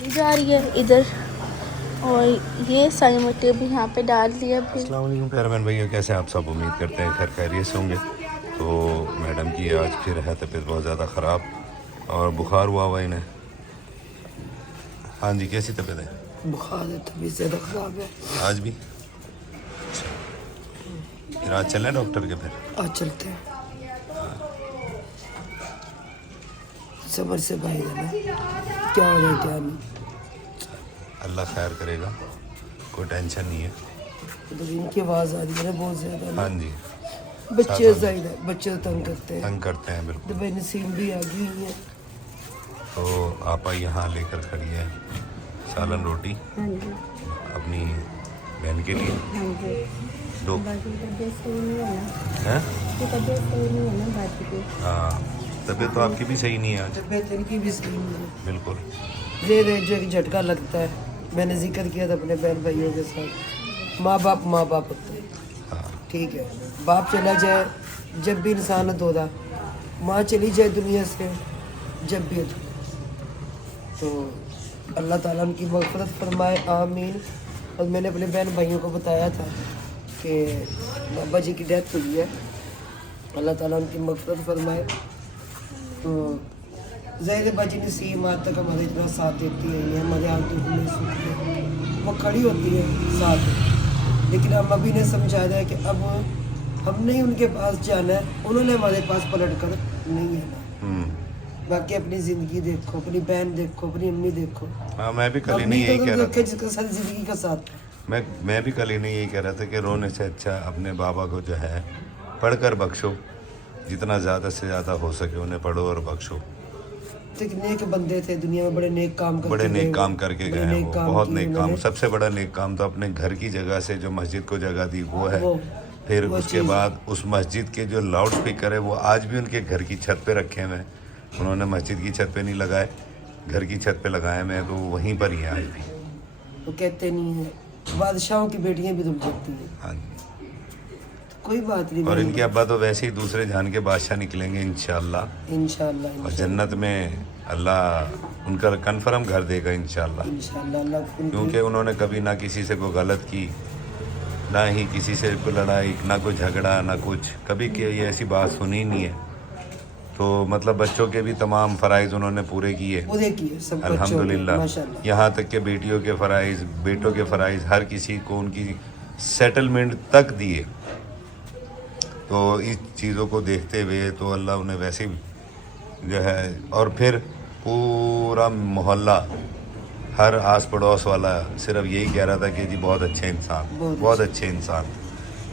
जा रही है इधर, और ये सारी मिट्टी अभी यहाँ पे डाल दिया। अस्सलाम वालेकुम प्यारे बहन भैया, कैसे हैं आप सब? उम्मीद करते हैं खैर खैरियत से होंगे। तो मैडम की आज फिर है तबीयत बहुत ज़्यादा ख़राब और बुखार हुआ इन्हें। हाँ जी, कैसी तबीयत है? बुखार है, तबीयत ज़्यादा ख़राब है आज भी? फिर आज चलें डॉक्टर के? फिर आज चलते हैं। सबर से भाई है ना, क्या हो रहा है क्या नहीं। अल्लाह खैर करेगा, कोई टेंशन नहीं है। तो इनकी आवाज़ आ रही है ना बहुत ज़्यादा ना। हाँ जी, बच्चे ज़ाहिर है, बच्चे तंग करते हैं। तंग करते हैं बिल्कुल। तो भाई नसीम भी आ गई हुई है। तो आपा यहाँ लेकर खड़ी है सालन रोटी अपनी बहन के लिए। दो हैं? हाँ, तबीयत तो आपकी भी सही नहीं है आज। तबीयत इनकी भी सही नहीं है। बिल्कुल। धीरे धीरे जो एक झटका लगता है, मैंने जिक्र किया था अपने बहन भाइयों के साथ, माँ बाप होते हैं। हाँ, ठीक है, बाप चला जाए जब भी इंसान अधूरा, माँ चली जाए दुनिया से जब भी अधूरा। तो अल्लाह ताला उनकी मग़फ़िरत फरमाए, आमीन। और मैंने अपने बहन भाइयों को बताया था कि बाबा जी की डेथ हुई है, अल्लाह ताला उनकी मग़फ़िरत फरमाए। तो ज़ाहिर बाजी नसीम आज तक हमारे इतना साथ देती है, हमारे हाथ दुख में सुख में वो खड़ी होती है साथ। लेकिन हम अभी ने समझा रहे हैं कि अब हमने ही उनके पास जाना है, उन्होंने हमारे पास पलट कर नहीं आना। बाकी अपनी ज़िंदगी देखो, अपनी बहन देखो, अपनी अम्मी देखो। हाँ, मैं भी कल ही नहीं यही कह रहा था। जिसका सारी ज़िंदगी का साथ। मैं भी कल ही नहीं यही कह रहा था कि रोने से अच्छा अपने बाबा को जो है पढ़कर बख्शो, जितना ज़्यादा से ज़्यादा हो सके उन्हें पढ़ो और बख्शो। तो नेक बंदे थे, दुनिया में बड़े नेक काम करके बड़े नेक काम करके गए हैं वो, बहुत नेक काम। उन्होंने। सबसे बड़ा नेक काम तो अपने घर की जगह से जो मस्जिद को जगह दी वो है। फिर वो उसके चीज़। बाद उस मस्जिद के जो लाउड स्पीकर है वो आज भी उनके घर की छत पे रखे हुए हैं। उन्होंने मस्जिद की छत पे नहीं लगाए, घर की छत पे लगाए हुए हैं, तो वहीं पर ही हैं आज भी। वो कहते नहीं है बादशाहों की बेटियां भी रुक जाती हैं। हाँ जी। कोई बात नहीं। और इनके अब्बा तो वैसे ही दूसरे जहान के बादशाह निकलेंगे इंशाल्लाह। इंशाल्लाह और जन्नत में अल्लाह उनका कन्फर्म घर देगा इंशाल्लाह। इंशाल्लाह क्योंकि उन्होंने कभी ना किसी से कोई गलत की, ना ही किसी से कोई लड़ाई, ना कोई झगड़ा, ना कुछ, कभी कोई ऐसी बात सुनी नहीं है। तो मतलब बच्चों के भी तमाम फ़राइज़ उन्होंने पूरे किए सब अल्हम्दुलिल्लाह। यहाँ तक के बेटियों के फ़राइज़, बेटों के फ़राइज़, हर किसी को उनकी सेटलमेंट तक दिए। तो इस चीज़ों को देखते हुए तो अल्लाह उन्हें वैसे जो है, और फिर पूरा मोहल्ला, हर आस पड़ोस वाला सिर्फ यही कह रहा था कि जी बहुत अच्छे इंसान, बहुत अच्छे इंसान,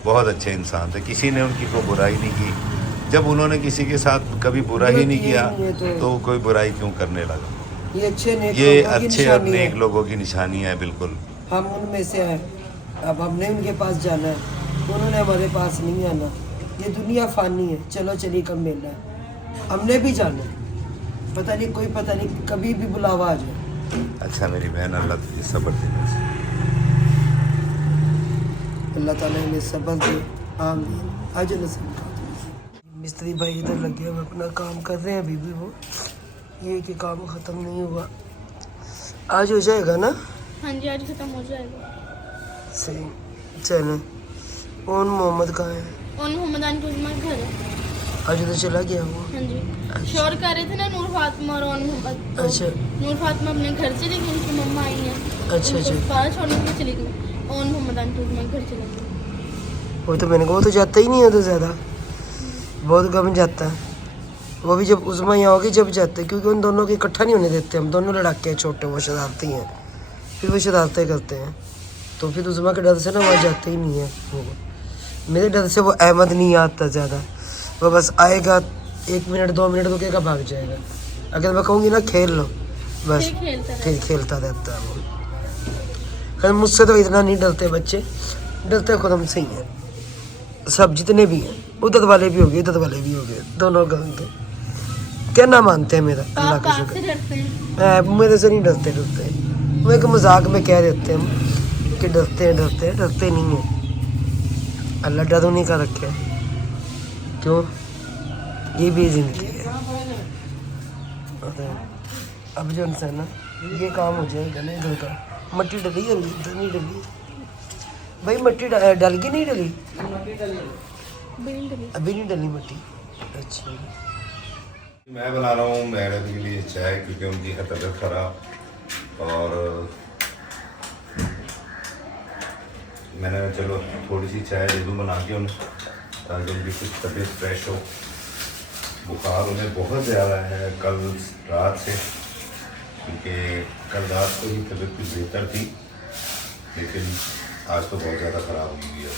बहुत अच्छे इंसान थे। किसी ने उनकी कोई बुराई नहीं की। जब उन्होंने किसी के साथ कभी बुरा ही नहीं किया तो कोई बुराई क्यों करने लगा? ये अच्छे और नेक लोगों की निशानी है। बिल्कुल, हम उनमें से हैं। अब हमने उनके पास जाना है, उन्होंने हमारे पास नहीं आना। ये दुनिया फानी है, चलो चली कब मिलना है, हमने भी जाना है। पता नहीं कभी भी बुलावा आ जाए। अच्छा मेरी बहन, अल्लाह तुझे सब्र दे। अल्लाह ताला ने सब्र दे, आमीन। आज नसीब मिस्त्री भाई इधर लगे हुए अपना काम कर रहे हैं अभी भी वो, ये कि काम ख़त्म नहीं हुआ। आज हो जाएगा ना? हाँ जी, आज ख़त्म हो जाएगा। सही, चलो। ओन मोहम्मद कहाँ है? और मोहम्मद घर है। आज उधर चला गया वो? हाँ जी। शोर कर रहे थे ना नूर फातिमा और मोहम्मद। अच्छा। नूर फातिमा अपने घर चली गई, उनकी मम्मा आई हैं। अच्छा। बाहर छोड़ने के लिए चली गई और मोहम्मद घर चला गया। वो तो मैंने कहा वो तो जाता ही नहीं है तो ज़्यादा, बहुत कम जाता है वो भी। जब उज़मा यहाँ होगी जब जाते हैं, क्योंकि उन दोनों को इकट्ठा नहीं होने देते हम। दोनों लड़ाके हैं छोटे, वो शरारती हैं, फिर वो शरारतें करते हैं। तो फिर उज़मा के डर से ना वहाँ जाते ही नहीं है वो। मेरे डर से वो अहमद नहीं आता ज़्यादा, वो बस आएगा 1 मिनट 2 मिनट रुकेगा, भाग जाएगा। अगर मैं कहूँगी ना खेल लो, बस फिर खेलता रहता है वो। खैर मुझसे तो इतना नहीं डरते बच्चे, डरते खुद हमसे ही हैं सब, जितने भी हैं। उधर वाले भी हो गए, इधर वाले भी हो गए, दोनों गंग के। क्या ना मानते हैं मेरा, अल्लाह का शुक्र। मेरे से नहीं डरते। वो एक मजाक में कह देते हैं कि डरते नहीं हैं। अल्लाह डर नहीं कर रखे, क्यों? ये भी ज़िंदगी है। अब जो है ना ये काम हो जाएगा ना इधर का। मट्टी डली है अभी, इधर नहीं डली भाई। मट्टी डल की नहीं डली अभी नहीं डली मट्टी। अच्छा मैं बना रहा हूँ मैडम के लिए चाय क्योंकि उनकी है तबीयत खराब और मैंने चलो थोड़ी सी चाय दे दूँ बना के उन्हें ताकि उनकी कुछ तबीयत फ्रेश हो। बुखार उन्हें बहुत ज़्यादा है कल रात से क्योंकि कल रात को ही तबीयत कुछ बेहतर थी लेकिन आज तो बहुत ज़्यादा ख़राब हो गई है।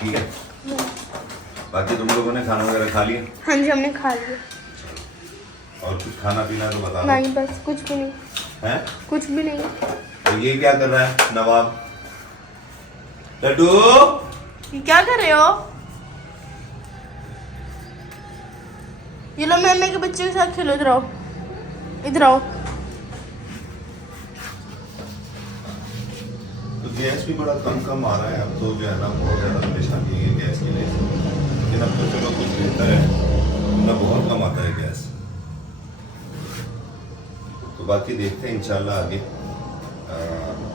ठीक है बाकी तुम लोगों ने खाना वगैरह खा लिया? हाँ जी हमने खा लिया। और कुछ खाना पीना तो बता दो। नहीं बस कुछ भी नहीं हैं? कुछ भी नहीं। तो ये क्या कर रहा है नवाब? लड्डू ये क्या कर रहे हो? ये लो मैम के बच्चे के साथ खेलो। इधर आओ इधर आओ। तो गैस भी बड़ा कम आ रहा है अब तो जो है ना बहुत ज़्यादा परेशानी है गैस के लिए लेकिन अब तो चलो कुछ बेहतर है ना बहुत कम आता है गैस। तो बाकी देखते हैं इंशाल्लाह आगे।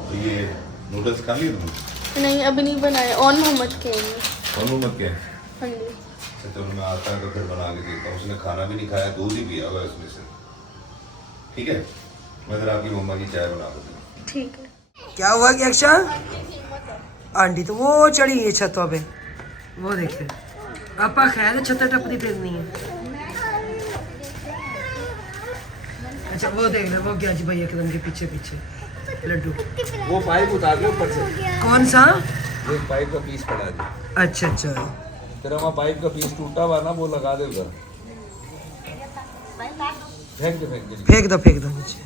तो ये नूडल्स खा लिए तुमने? नहीं अभी नहीं बनाए और मोहम्मद के हैं। और मोहम्मद क्या है? हाँ जी अच्छा चलो मैं आता है तो फिर बना के देखता हूँ। उसने खाना भी नहीं खाया दूध ही पिया हुआ है उसमें से। ठीक है मैं जरा आपकी मम्मा की चाय बना दूँ। ठीक है। क्या हुआ कि अक्षा आंटी तो वो चढ़ी है छतों पे वो देखे आपा ख्याल है छत टपनी फेरनी है। अच्छा वो देख रहे वो क्या जी भैया एकदम के पीछे पीछे लड्डू वो पाइप उतार लो ऊपर से। कौन सा? एक पाइप का पीस पड़ा है अच्छा अच्छा तेरा वहाँ पाइप का पीस टूटा हुआ ना वो लगा दे उधर। फेंक दो नीचे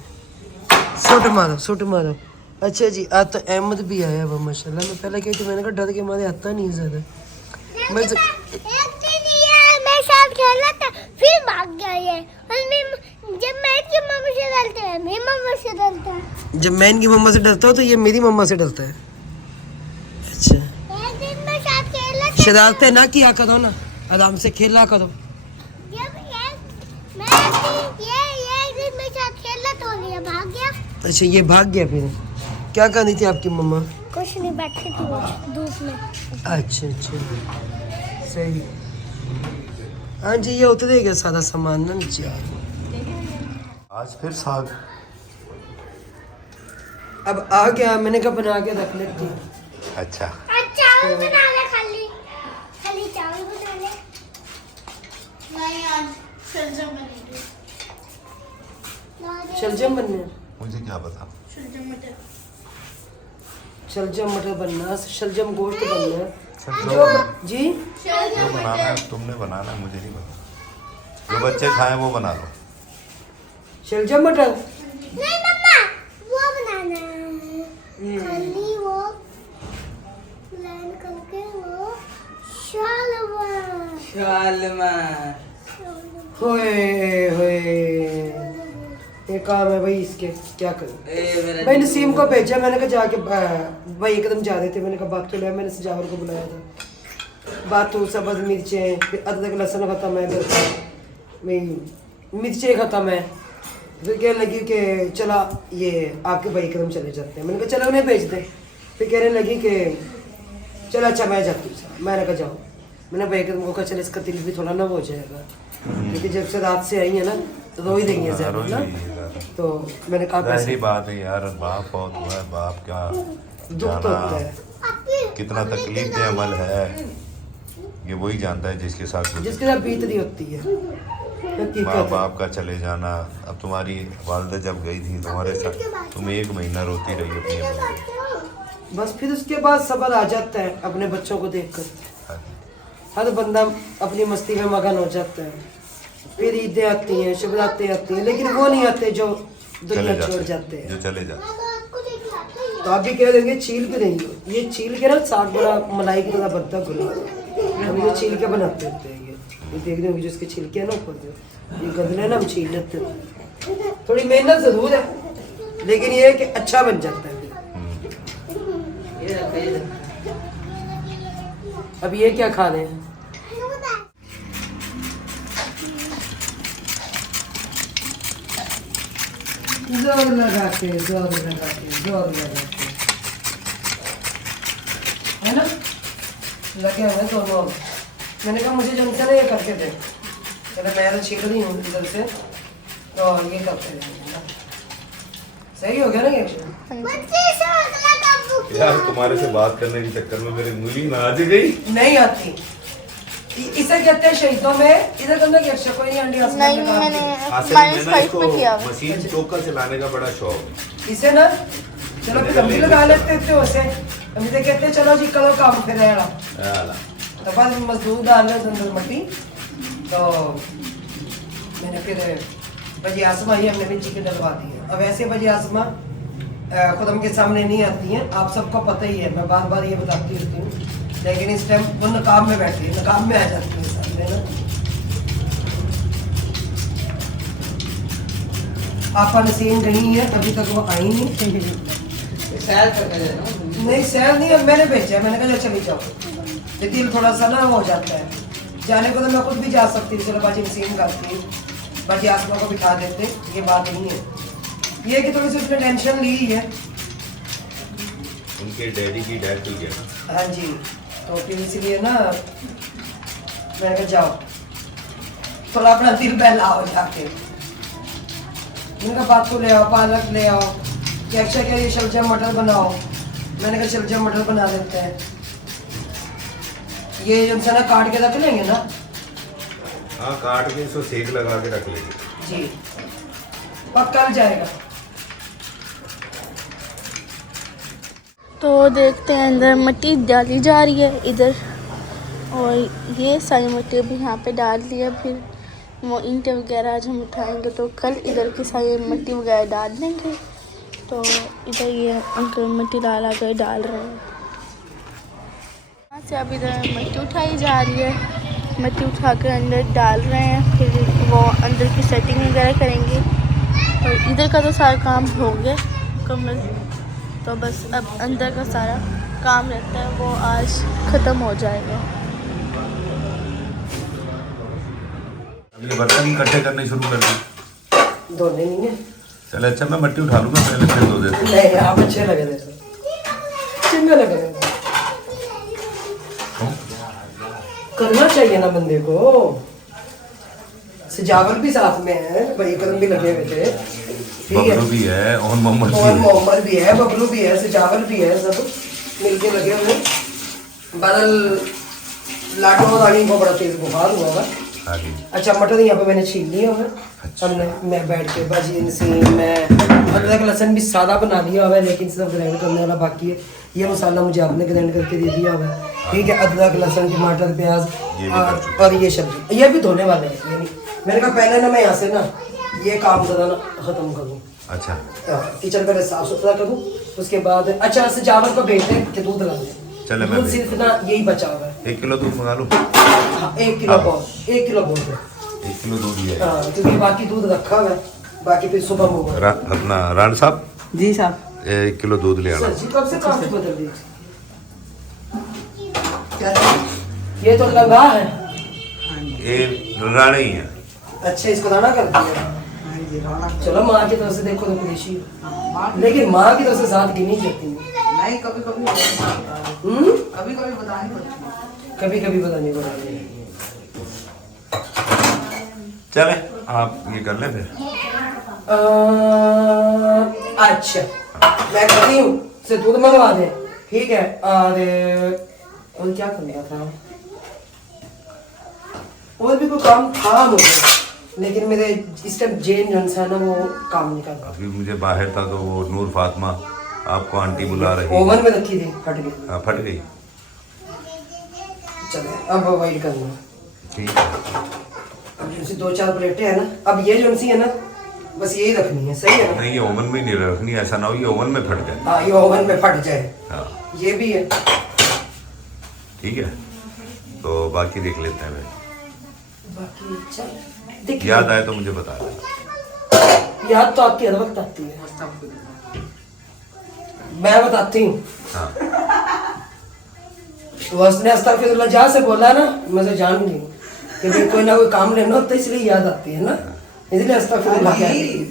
सुट मारो। अच्छा जी आज तो अहमद भी आया वो माशाल्लाह। मैं पहले कही थी मैंने कहा डर के मारे आता नहीं है ज्यादा। मैं तो मैं साथ खेला था फिर भाग गया ये और जब मैं इसकी मम्मी से डरता है मेरी मम्मा से डरता है। जब मैं इनकी मम्मा से डरता हूँ तो ये मेरी मम्मा से डरता है। अच्छा एक दिन मैं साथ खेला था शरारतें ना किया करो ना आराम से खेला करो। जब ये एक दिन मैं साथ खेला तो ये भाग गया। अच्छा ये भाग गया फिर क्या करनी थी आपकी मम्मा? कुछ नहीं बैठी थी वो धूप में। अच्छा अच्छा सही। हाँ जी ये उतरेगा सारा सामान ना नीचे। आज फिर साग। अब आ गया मैंने कहा बना के रख लेती। अच्छा चावल बना ले खाली चावल बना ले। नहीं आज शलजम बनेगी। शलजम बनने मुझे क्या पता। शलजम मटर शलजम मटर बनना शलजम गोश्त बनना जी। जो बनाना है तुमने बनाना है मुझे नहीं पता। जो बच्चे खाएं वो बना लो। शलजम मटर नहीं मम्मा वो बनाना है खाली वो लाइन करके वो शालवा होए होए ये काम है भाई इसके क्या करूं। मैंने नसीम को भेजा मैंने कहा जाके भाई एकदम जा रहे थे मैंने कहा बात तो लिया मैंने सजावर को बुलाया था। बात तो सब्ज मिर्चें फिर अदरक लहसुन खत्म है मिर्चें खत्म है। फिर कहने लगी कि चला ये आपके भाई एकदम चले जाते हैं। मैंने कहा चलो उन्हें भेज दे। फिर कहने लगी कि चलो अच्छा मैं जाती हूँ। मैंने कहा जाओ। मैंने भाई एकदम को कहा चल इसका दिल भी थोड़ा ना हो जाएगा क्योंकि जब से रात से आई है ना तो रो ही देंगे ज्यादा ना। तो मैंने कहा पहली बात है यार बाप बहुत हुआ है बाप का दुख तो होता है कितना तकलीफ में अमल है ये वही जानता है जिसके साथ जिसके साथ बीत रही होती है माँ हकीकत बाप का चले जाना। अब तुम्हारी वालदा जब गई थी तुम्हारे साथ तुम 1 महीना रोती रही अपनी अम्मा को। बस फिर उसके बाद सब्र आ जाता है अपने बच्चों को देखकर। हर बंदा अपनी मस्ती में मगन हो जाता है। फिर ईदें आती हैं शिवरात्रें आती हैं लेकिन वो नहीं आते जो दुनिया छोड़ जाते हैं जो चले जाते। तो आप भी कह देंगे छील के नहीं हो ये छील के ना साग बड़ा मलाई की तरह बनता है गुलाब हम ये छील के बनाते होते हैं। ये देख रहे होंगे जो इसके छिलके हैं ना ऊपर जो ये गदले ना हम छील लेते हैं। थोड़ी मेहनत जरूर है लेकिन ये है कि अच्छा बन जाता है। अब ये क्या खा रहे हैं? जोर लगा के है ना, लगे हुए दोनों। मैंने कहा मुझे जमता नहीं, ये करके दे, चलो मैं तो छील रही हूँ इधर से, तो ये करते रहेंगे ना। सही हो गया ना ये? मुझे शौक लगा बुक यार तुम्हारे से बात करने के चक्कर में मेरी उंगली नाच गई। नहीं आती, इसे कहते हैं शहीदों में। इधर करना क्या अच्छा, कोई नहीं आंटी नहीं, मैंने असल में -5 ना इसको पे किया हुआ। मशीन चौका चलाने का बड़ा शौक है। इसे ना चलो फिर हम भी लगा लेते थे उसे। हम इसे कहते हैं चलो जी करो काम फिर रहेगा, याला। तो बस मजदूर डाल रहे अंदर मट्टी। तो मैंने फिर बजी आसमा ही हमने भी चिकन डलवा दी है। अब ऐसे बजी आसमा खुद हम के सामने नहीं आती हैं, आप सबको पता ही है, मैं बार बार ये बताती रहती हूँ, लेकिन इस टाइम वो नकाब में बैठी है, नकाब में आ जाती है सामने ना। आपा नसीम गई है, अभी तक वो आई नहीं। सैर करके देना। नहीं सैर नहीं, अब मैंने भेजा, मैंने कहा चली जाओ, ये दिल थोड़ा सा ना हो जाता है। जाने को तो मैं खुद भी जा सकती थी, चलो बाजी नसीम करती, बाकी आसमा को बिठा देते, ये बात नहीं है। ये कि थोड़ी सी उसने टेंशन ली है। उनके डैडी की डेथ हुई है ना। हाँ जी, तो फिर इसलिए ना मैंने कहा जाओ थोड़ा अपना दिल बहलाओ जाके। मैंने कहा बात को ले आओ, पालक ले आओ, कि अच्छा क्या ये शलजम मटर बनाओ। मैंने कहा शलजम मटर बना लेते हैं। ये जब से ना काट के रख लेंगे ना। हाँ काट के इसको सेक लगा के रख लेंगे। जी पक कल जाएगा। तो देखते हैं अंदर मिट्टी डाली जा रही है इधर, और ये सारी मिट्टी भी यहाँ पे डाल दी है। फिर वो ईंटें वगैरह आज हम उठाएंगे तो कल इधर की सारी मिट्टी वगैरह डाल देंगे। तो इधर ये अंकल मिट्टी डाल कर डाल रहे हैं। यहाँ से अब इधर मिट्टी उठाई जा रही है, मिट्टी उठा कर अंदर डाल रहे हैं, फिर वो अंदर की सेटिंग वगैरह करेंगे। और इधर का तो सारा काम हो गया मुकम्मल, तो बस अब अंदर का सारा काम रहता है वो आज ख़त्म हो जाएगा। ये बर्तन इकट्ठे करने शुरू कर दी। धोने नहीं है। चल अच्छा मैं मिट्टी उठा लूँगा, पहले फिर धो देते। नहीं आप अच्छे लगे थे, चंगा लगे थे। करना चाहिए ना बंदे को। सजावट भी साथ में है, भाई कदम भी लगे हुए थे, ठीक है। बबलू भी है और मोहम्मद भी और है। मोहम्मद भी है, बबलू भी है, सजावट भी है, सब मिलके लगे हुए। बादल लाडो और रानी को बड़ा तेज बुखार हुआ है। हाँ जी। अच्छा मटर यहाँ पे मैंने छील लिया है। हमने मैं बैठ के भाजी नसीम मैं अदरक लहसुन भी सादा बना लिया हुआ है, लेकिन सिर्फ ग्राइंड करने वाला बाकी है। ये मसाला मुझे आपने ग्राइंड करके दे दिया हुआ है, ठीक है। अदरक लहसुन टमाटर प्याज और ये सब्जी ये भी धोने वाले हैं। ये नहीं मैंने कहा पहले ना मैं यहाँ से ना ये काम ज़रा ना ख़त्म करूँ। अच्छा किचन पहले साफ सुथरा करूँ, उसके बाद अच्छा सजावट को भेज दें कि दूध ला दें। चले मैं दूध सिर्फ ना यही बचा हुआ है। 1 किलो दूध मंगा लूँ। हाँ 1 किलो बहुत 1 किलो बहुत है। 1 किलो दूध ही है। हाँ क्योंकि बाकी दूध रखा हुआ है, बाकी फिर सुबह होगा। अपना राण साहब जी साहब 1 किलो दूध ले आना। सर जी कब से काफी बदल दी ये तो लगा है। ये राणे ही है। अच्छा इसको दाना कर दिया। हाँ जी रोना। चलो माँ की तरफ से देखो तो खुशी, लेकिन माँ की तरफ से साथ गिनी जाती है। नहीं कभी कभी कभी कभी बतानी पड़ती है। कभी कभी पता नहीं पड़ा। चले आप ये कर लें फिर। अच्छा मैं करती हूँ से दूध मंगवा दे, ठीक है। और क्या करना था, और भी कोई काम था मुझे, लेकिन मेरे इस टाइम जेन जन है ना वो काम नहीं कर रहा। अभी मुझे बाहर था तो वो नूर फातिमा आपको आंटी बुला रही है। ओवन में रखी थी, फट गई। हाँ फट गई। चले अब वेट करना। ठीक है। अब जैसे 2-4 प्लेटें है ना, अब ये जो सी है ना बस यही रखनी है, सही है ना। नहीं ये ओवन में नहीं रखनी, ऐसा ना हो ये ओवन में फट जाए। हाँ ये ओवन में फट जाए। हाँ ये भी है। ठीक है तो बाकी देख लेते हैं फिर। बाकी चल देख याद आए तो मुझे बता देना। याद तो आपकी हर वक्त आती है, मैं बताती हूँ। हाँ तो उसने अस्तगफिरुल्लाह जा से बोला ना, मैं तो जान गई कि भाई कोई ना कोई काम लेना होता है, इसलिए याद आती है ना, इसलिए अस्तगफिरुल्लाह कहती है।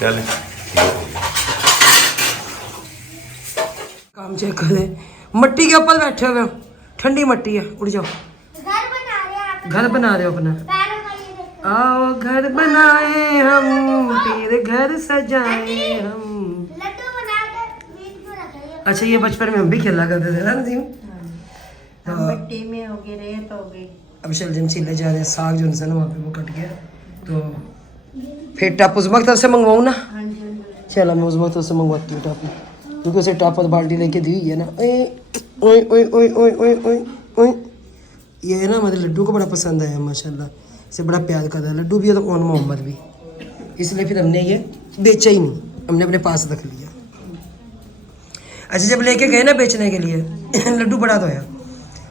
चल काम चेक करे, मट्टी के ऊपर बैठे हुए हो, ठंडी मट्टी है, उड़ जाओ। घर बना रहे हैं आप, घर बना रहे हो अपना? पैरों का ये देखो। आओ घर बनाए हम, फिर घर सजाए हम। लड्डू बना के बीच में रखेंगे। अच्छा, ये बचपन में हम भी खेला करते थे ना नसीम? हम मिट्टी में हो गए, रेत हो गई। अब शलजम छीले जा रहे हैं, साग जो है ना वहाँ पे वो कट गया, तो फिर टाप उस तरफ से मंगवाऊँ ना? चलो मैं उस तरफ से मंगवाती हूँ टाप, क्योंकि उसे टाप और बाल्टी लेके दी है ना। ओए ओए ओए ओए ओए ओए ओए, ये है ना हमारे लड्डू को बड़ा पसंद आया माशाल्लाह, इसे बड़ा प्यार कर रहा है लड्डू भी है तो कौन मोहम्मद भी, इसलिए फिर हमने ये बेचा ही नहीं, हमने अपने पास रख लिया। अच्छा, जब लेके गए ना बेचने के लिए लड्डू बड़ा तो है,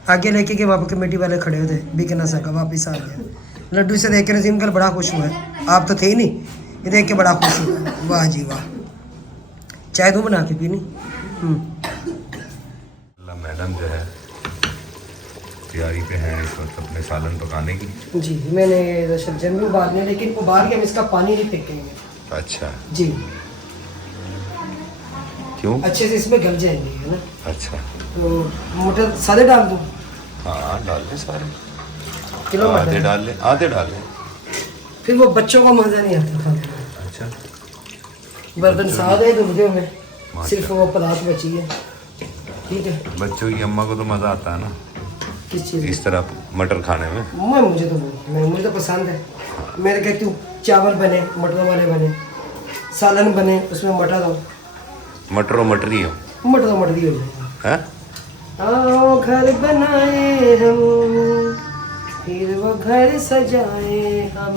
आगे लेके गए, वहाँ पर कमेटी वाले खड़े हुए थे, बिक ना सका, वापस आ गया। लड्डू से देख के नसीम कल बड़ा खुश हुआ है, आप तो थे ही नहीं, ये देख के बड़ा खुश हुआ। वाह जी वाह, चाय दूँ बना के पीनी? मैडम जो है तैयारी पे हैं इस वक्त अपने सालन पकाने की। जी, मैंने ये शलजम भी उबालने, लेकिन उबाल के हम इसका पानी नहीं फेंकेंगे। अच्छा जी, क्यों? अच्छे से इसमें गल जाएंगे, है ना? अच्छा, तो मटर सारे डाल दूँ? हाँ डाल ले सारे, किलो आधे मटर? डाल ले, आधे डाल ले। फिर वो बच्चों को मज़ा नहीं आता खाने में। अच्छा, बर्तन साफ है धुल गए में, सिर्फ वो परात बची है। ठीक है, बच्चों की अम्मा को तो मज़ा आता है ना किस चीज़? इस तरह मटर खाने में। मुझे तो पसंद है। मेरे कहती हूँ चावल बने, मटरों वाले बने, सालन बने, उसमें मटर हो, मटरो मटरी हो मटरी हो जाए। हैं? आओ घर बनाए हम, फिर वो घर सजाए हम,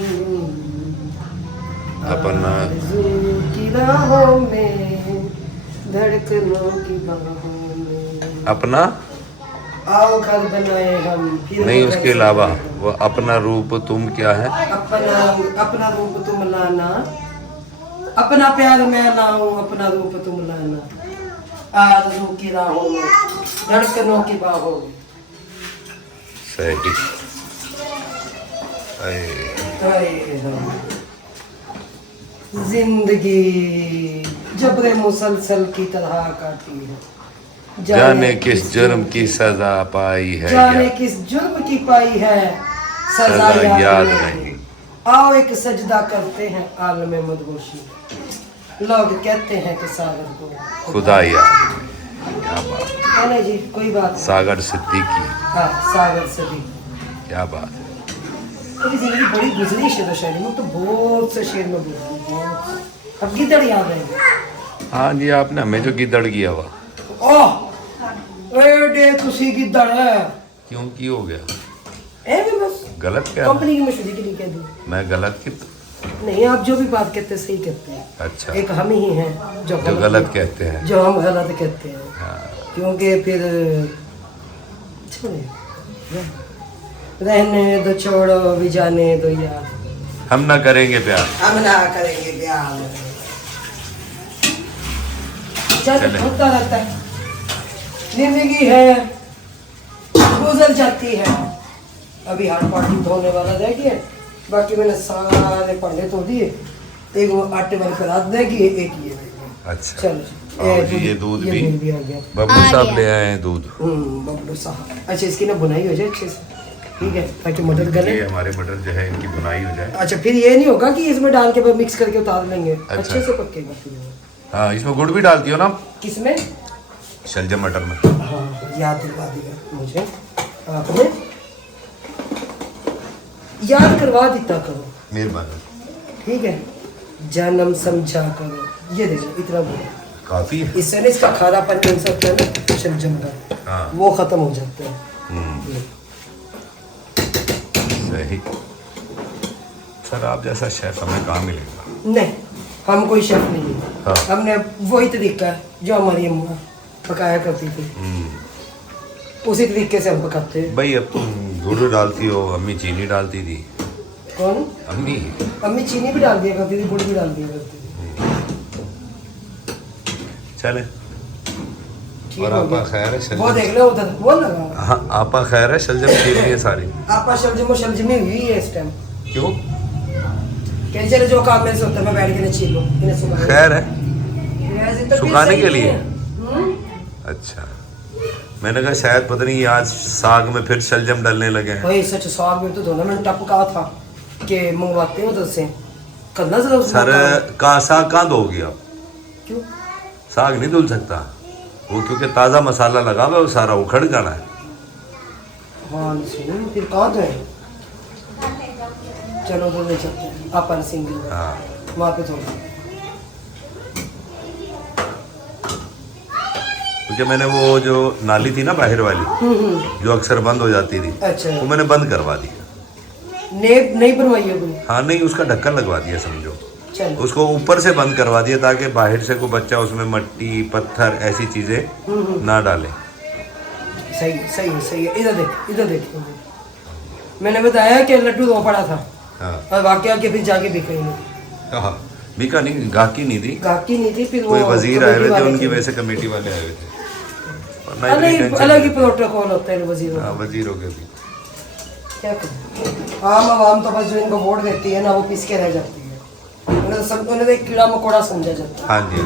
अपना आरज़ू की राहों में, धड़कनों की बाहों में। अपना आओ घर बनाए हम, फिर नहीं, वो घर उसके अलावा सजाए। वो अपना रूप तुम क्या है? अपना रूप तुम लाना, अपना प्यार मैं लाऊं, अपना रूप तुम लाना, आरज़ू की राहों में, धड़कनों की बाहों में। सही। जिंदगी जबरे मुसलसल की तरह काटी है, जाने किस जुर्म की सजा पाई है, जाने किस जुर्म की पाई है सजा सजा याद नहीं। नहीं। आओ एक सजदा करते हैं आलम मदहोशी, लोग कहते हैं कि सागर को खुदा याद। क्या बात, है ना जी, कोई बात नहीं। सागर सिद्दीकी, हाँ, सागर से भी। क्या बात है। मेरी जिंदगी बड़ी गुजरी शेर व शायरी में, तो बहुत से शेर में बोलती हूँ, बहुत से। अब गिदड़ याद रहेंगे। हाँ जी, आपने हमें जो गिदड़ किया हुआ। ओह एडे तुसी गिदड़ है, क्यों की हो गया? ए भी बस गलत क्या? कंपनी की मशहूरी के लिए कह दूँ? मैं गलत की? नहीं, आप जो भी बात कहते हैं सही कहते हैं। अच्छा, एक हम ही हैं जो जो गलत कहते हैं। जो हम गलत कहते हैं, हाँ। क्योंकि फिर छोड़िए, रहने दो, छोड़ो भी, जाने दो यार, हम ना करेंगे प्यार। हम ना करेंगे प्यार। चले। होता रहता है, जिंदगी है, गुजर जाती है। अभी हाथ पार्टी धोने वाला रह गया, बाकी मैंने सारे पढ़े धो दिए, एक वो आटे वाली परात रह गई, एक ये रह गया। अच्छा, चलो और जी ये दूध भी दूध आ गया। बबलू साहब ले आए हैं दूध। बबलू साहब, अच्छा इसकी ना बुनाई हो जाए अच्छे से, ठीक है, ताकि मटर गले। ये हमारे मटर जो है इनकी बुनाई हो जाए। अच्छा, फिर ये नहीं होगा कि इसमें डाल के बस मिक्स करके उतार लेंगे, अच्छा। अच्छे से पकेगा फिर वो। हाँ, इसमें गुड़ भी डालती हो ना किसमें? शलजम मटर में। हाँ, याद दिलवा दिया मुझे आपने, याद करवा देता करो, मेहरबानी। ठीक है, जन्म समझा करो। ये देखो इतना बोलो, काफी है। इससे ना इसका खारापन मिल सकता है ना शलजम का, हाँ। वो खत्म हो जाता है। सही। सर आप जैसा शेफ हमें कहाँ मिलेगा? नहीं, हम कोई शेफ नहीं है। हाँ। हमने वही तरीका है जो हमारी अम्मा पकाया करती थी, उसी तरीके से हम पकाते हैं। भाई अब तुम गुड़ डालती हो, अम्मी चीनी डालती थी। कौन? अम्मी। अम्मी चीनी भी डाल दिया करती थी, गुड़ भी डाल दिया करती थी। चले। ठीक और हो आपका गया। खैर है वो शलजम? देख लो उधर, वो लगा हाँ, आपका खैर है शलजम छील लिए सारी। आपका शलजमी हुई है इस टाइम। क्यों? कह चले जो काम में से होता है मैं बैठ के नहीं छील लूँ इन्हें सुखाने खैर है वैसे तो फिर सुखाने सही के लिए? है। अच्छा मैंने कहा शायद पता नहीं आज साग में फिर शलजम डालने लगे हैं। वही सच साग में तो धोना मैंने टप कहा था कि मंगवाते हैं उधर से करना जरा उसमें सर काम। का साग कहाँ धोगी आप? क्यों साग नहीं धुल सकता वो क्योंकि ताज़ा मसाला लगा हुआ है वो सारा उखड़ जाना है। हाँ सुनो फिर कहाँ धोए चलो उधर ले चलते हैं अपन सिंह हाँ वहाँ पे धोना क्योंकि मैंने वो जो नाली थी ना बाहर वाली जो अक्सर बंद हो जाती थी अच्छा वो मैंने बंद करवा दी। नेप नहीं बनवाई है कोई हाँ नहीं उसका ढक्कन लगवा दिया समझो चलो उसको ऊपर से बंद करवा दिया ताकि बाहर से कोई बच्चा उसमें मट्टी पत्थर ऐसी चीज़ें ना डाले। सही सही है सही है इधर देख मैंने बताया कि लड्डू धो पड़ा था हाँ और वाकई के फिर जाके बिक रही नहीं हाँ बीका नहीं गाकी नहीं थी गाकी नहीं थी फिर वो कोई वजीर आए हुए थे कमेटी उनकी वाले वजह से कमेटी वाले आए हुए थे वरना इतनी अलग टेंशन अलग ही नहीं। प्रोटोकॉल होता है वजीरों हाँ का वजीरों के भी क्या करें आम आवाम तो बस जो इनको वोट देती है ना वो पीस के रह जाती है उन्हें तो एक कीड़ा मकोड़ा समझा जाता है हाँ जी